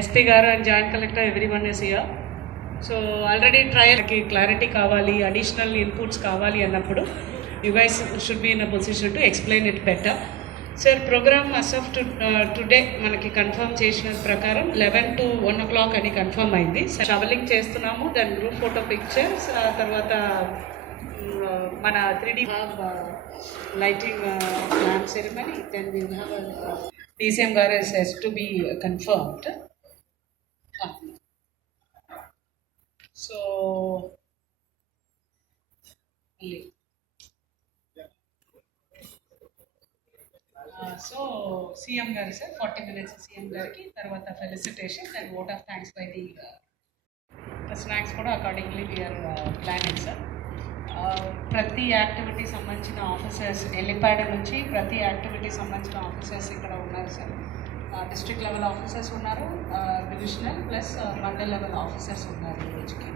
SP గారు and joint collector everyone is here. So already ట్రయల్కి clarity కావాలి, additional inputs కావాలి అన్నప్పుడు you guys should be in a position to explain it better. Sir program as of today మనకి confirm చేసిన ప్రకారం 11 to 1 o'clock అని confirm అయింది. Travelling చేస్తున్నాము, దాని గ్రూప్ ఫోటో పిక్చర్స్, తర్వాత మన 3D lighting lamp ceremony, then we have DCM గారు has to be confirmed. So CM గారు సార్ 40 minutes CM గారికి, తర్వాత felicitation, then vote of thanks by the snacks కూడా అకార్డింగ్లీ వీఆర్ ప్లానింగ్ సార్. ప్రతి activity సంబంధించిన officers helipad నుంచి ప్రతి activity సంబంధించిన ఆఫీసర్స్ ఇక్కడ ఉన్నారు సార్. డిస్ట్రిక్ట్ లెవెల్ ఆఫీసర్స్ ఉన్నారు, divisional plus mandal level officers ఉన్నారు ఈ రోజుకి.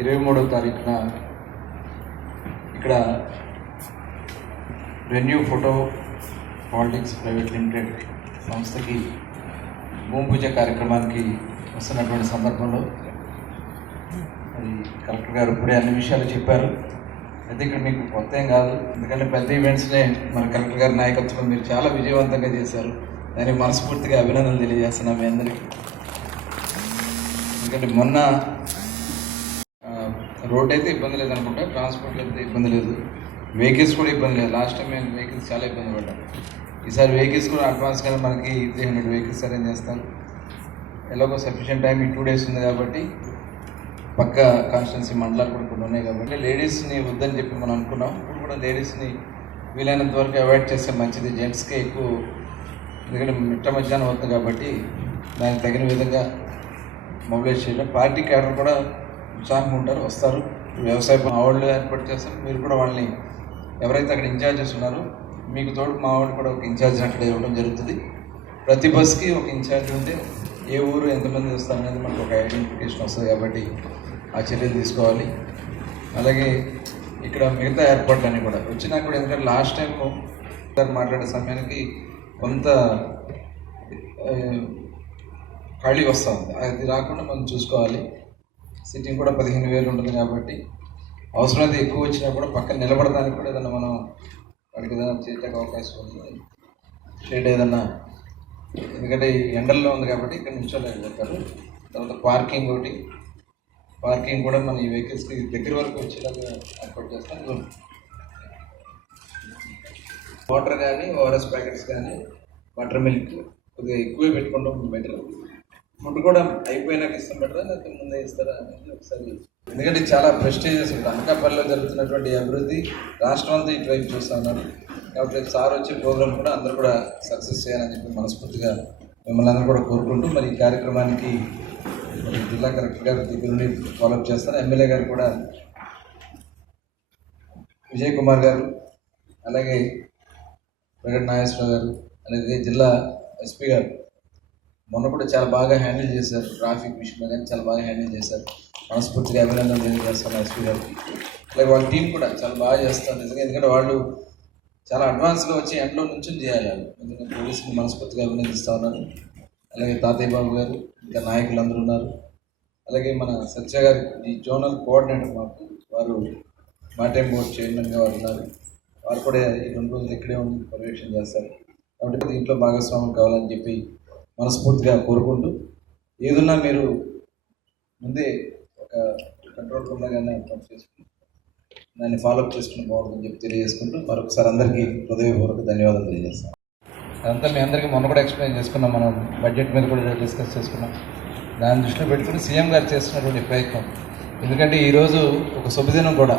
ఇరవై 23వ తారీఖున ఇక్కడ renew photo politics private limited సంస్థకి భూమి పూజ కార్యక్రమానికి వస్తున్నటువంటి సందర్భంలో అది కలెక్టర్ గారు ఇప్పుడే అన్ని విషయాలు చెప్పారు. అయితే ఇక్కడ మీకు కొత్త ఏం కాదు, ఎందుకంటే పెద్ద ఈవెంట్స్నే మన కలెక్టర్ గారి నాయకత్వంలో మీరు చాలా విజయవంతంగా చేశారు. దానికి మనస్ఫూర్తిగా అభినందనలు తెలియజేస్తున్నాం మీ అందరికీ. ఎందుకంటే మొన్న రోడ్ అయితే ఇబ్బంది లేదనుకుంటా, ట్రాన్స్పోర్ట్లో అయితే ఇబ్బంది లేదు, వెహికల్స్ కూడా ఇబ్బంది లేదు. లాస్ట్ టైం మేము వెహికల్స్ చాలా ఇబ్బంది పడ్డాం. ఈసారి వెహికల్స్ కూడా అడ్వాన్స్గానే మనకి 300 వెహికల్స్ అరేంజ్ చేస్తాం. ఎలాగో సఫిషియెంట్ టైం ఈ 2 days ఉంది కాబట్టి, పక్క కాన్స్టిట్యున్సీ మండలాలు కూడా కొన్ని ఉన్నాయి కాబట్టి లేడీస్ని వద్దని చెప్పి మనం అనుకున్నాం. ఇప్పుడు కూడా లేడీస్ని వీలైనంత వరకు అవాయిడ్ చేస్తే మంచిది, జెంట్స్కే ఎక్కువ, ఎందుకంటే మిట్ట మధ్యాహ్నం అవుతుంది కాబట్టి దానికి తగిన విధంగా మొబిలైజ్ చేయడం. పార్టీ క్యాడర్ కూడా ఉత్సాహంగా ఉంటారు, వస్తారు. వ్యవసాయ మా వాళ్ళు ఏర్పాటు చేస్తారు, మీరు కూడా వాళ్ళని ఎవరైతే అక్కడ ఇన్ఛార్జెస్ ఉన్నారో మీకు తోడు మా వాళ్ళు కూడా ఒక ఇన్ఛార్జ్ అక్కడ ఇవ్వడం జరుగుతుంది. ప్రతి బస్కి ఒక ఇన్ఛార్జ్ ఉంటే ఏ ఊరు ఎంతమంది వస్తారనేది మనకు ఒక ఐడెంటిఫికేషన్ వస్తుంది కాబట్టి ఆ చర్యలు తీసుకోవాలి. అలాగే ఇక్కడ మిగతా ఏర్పాట్లన్నీ కూడా వచ్చినా కూడా, ఎందుకంటే లాస్ట్ టైం మాట్లాడే సమయానికి కొంత ఖాళీ వస్తూ ఉంది, అది రాకుండా మనం చూసుకోవాలి. సిట్టింగ్ కూడా 15,000 ఉంటుంది కాబట్టి అవసరమైతే ఎక్కువ వచ్చినా కూడా పక్కన నిలబడడానికి కూడా ఏదన్నా మనం వాడికి ఏదైనా చేయడానికి అవకాశం ఉంది. షేడ్ ఏదన్నా, ఎందుకంటే ఎండల్లో ఉంది కాబట్టి ఇక్కడ నిల్చోలేకపోతారు. తర్వాత పార్కింగ్ ఒకటి, పార్కింగ్ కూడా మన ఈ వెహికల్స్కి దగ్గర వరకు వచ్చేలాగా ఏర్పాటు చేస్తాం. వాటర్ కానీ ఓఆర్ఎస్ ప్యాకెట్స్ కానీ వాటర్ మిల్క్ కొద్దిగా ఎక్కువే పెట్టుకుంటాం బెటర్. ఫుడ్ కూడా అయిపోయినాక ఇస్తాం బెటరా, లేకపోతే ముందే ఇస్తారా అనేది ఒకసారి, ఎందుకంటే చాలా ప్రెస్టీజియస్ ఉంటుంది. అనకాపల్లిలో జరుగుతున్నటువంటి అభివృద్ధి రాష్ట్రం అంతా ఇటువైపు చూస్తూ ఉన్నారు కాబట్టి సార్ వచ్చే ప్రోగ్రామ్ కూడా అందరూ కూడా సక్సెస్ చేయాలని చెప్పి మనస్ఫూర్తిగా మిమ్మల్ని అందరూ కూడా కోరుకుంటూ, మరి ఈ కార్యక్రమానికి జిల్లా కలెక్టర్ గారు దగ్గర నుండి ఫాలోఅప్ చేస్తారు. ఎమ్మెల్యే గారు కూడా విజయ్ కుమార్ గారు, అలాగే వెంకట నాగేశ్వరరావు గారు, అలాగే జిల్లా ఎస్పీ గారు మొన్న కూడా చాలా బాగా హ్యాండిల్ చేశారు. ట్రాఫిక్ విషయంలో కానీ చాలా బాగా హ్యాండిల్ చేశారు. మనస్ఫూర్తిగా అభినందనలు తెలియజేస్తాను ఎస్పీ గారికి. అలాగే వాళ్ళ టీం కూడా చాలా బాగా చేస్తారు నిజంగా, ఎందుకంటే వాళ్ళు చాలా అడ్వాన్స్గా వచ్చి ఎండ్లో నుంచి చేయాలి. ఎందుకంటే పోలీసుని మనస్ఫూర్తిగా అభినందిస్తూ ఉన్నారు. అలాగే తాతయ్య బాబు గారు, ఇంకా నాయకులు అందరూ ఉన్నారు. అలాగే మన సత్య గారి ఈ జోనల్ కోఆర్డినేటర్ మాకు, వారు మాటైం బోర్డ్ చైర్మన్గా వారు ఉన్నారు. వారు కూడా ఈ 2 రోజులు ఇక్కడే ఉండి పర్యవేక్షణ చేస్తారు. కాబట్టి దీంట్లో భాగస్వామ్యం కావాలని చెప్పి మనస్ఫూర్తిగా కోరుకుంటూ, ఏదన్నా మీరు ముందే ఒక కంట్రోల్ రూమ్లాగానే ఏర్పాటు చేసుకుని దాన్ని ఫాలోఅప్ చేసుకుని బాగుంటుందని చెప్పి తెలియజేసుకుంటూ మరొకసారి అందరికీ హృదయపూర్వక ధన్యవాదాలు తెలియజేస్తాం. అదంతా మీ అందరికీ మొన్న కూడా ఎక్స్ప్లెయిన్ చేసుకున్నాం, మనం బడ్జెట్ మీద కూడా డిస్కస్ చేసుకున్నాం. దాన్ని దృష్టిలో పెట్టుకుని సీఎం గారు చేస్తున్నటువంటి ప్రయత్నం, ఎందుకంటే ఈరోజు ఒక శుభదినం కూడా,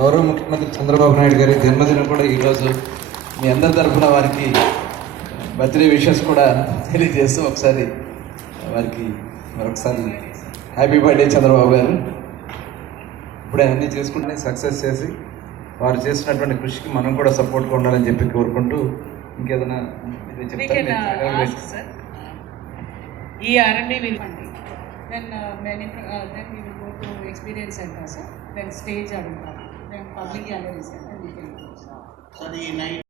గౌరవ ముఖ్యమంత్రి చంద్రబాబు నాయుడు గారి జన్మదినం కూడా ఈరోజు. మీ అందరి తరఫున వారికి బర్త్డే విషెస్ కూడా తెలియజేస్తూ ఒకసారి వారికి మరొకసారి హ్యాపీ బర్త్డే చంద్రబాబు గారు. ఇప్పుడే అన్నీ చేసుకుంటే సక్సెస్ చేసి వారు చేస్తున్నటువంటి కృషికి మనం కూడా సపోర్ట్గా ఉండాలని చెప్పి కోరుకుంటూ, ఇంకేదైనా చెప్తాను. ఈ R&D will fund. Then we will go to experience centre sir, then stage అడుగుతారు, then public gallery sir, and sir ఈ నైట్